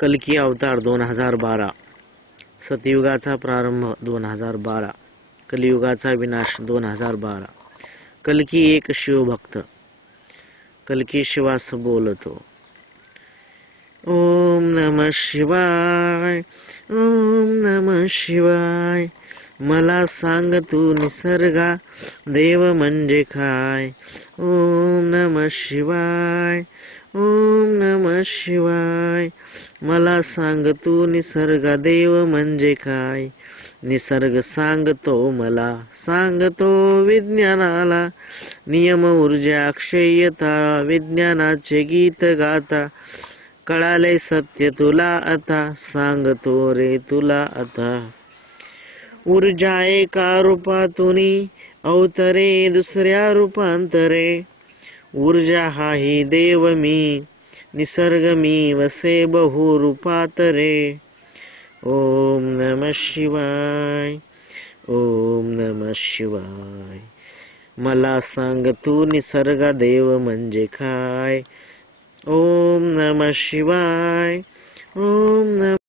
कल्की अवतार 2012, सतयुगाचा प्रारंभ 2012, कलियुगाचा विनाश 2012. कल्की एक शिवभक्त. कल्की शिवास बोलतो. ओम नमः शिवाय, ओम नमः शिवाय. मला सांग तू निसर्गा देव म्हणजे काय. ओम नमः शिवाय, ओम नमः शिवाय. मला सांग तू निसर्गा देव म्हणजे काय. निसर्ग सांगतो मला, सांगतो विज्ञानाला. नियम ऊर्जा अक्षय्यता विज्ञानाचे गीत गाता. कळाले सत्य तुला आता, सांगतो रे तुला आता. ऊर्जा एका रूपातुनी अवतरे दुसऱ्या रूपांतरे. ऊर्जा हाही देव मी, निसर्ग मी वसे बहुरूपात रे. ओम नमः शिवाय, ओम नमः शिवाय. मला सांग तू निसर्ग देव म्हणजे काय. ओम नमः शिवाय, ओम नमः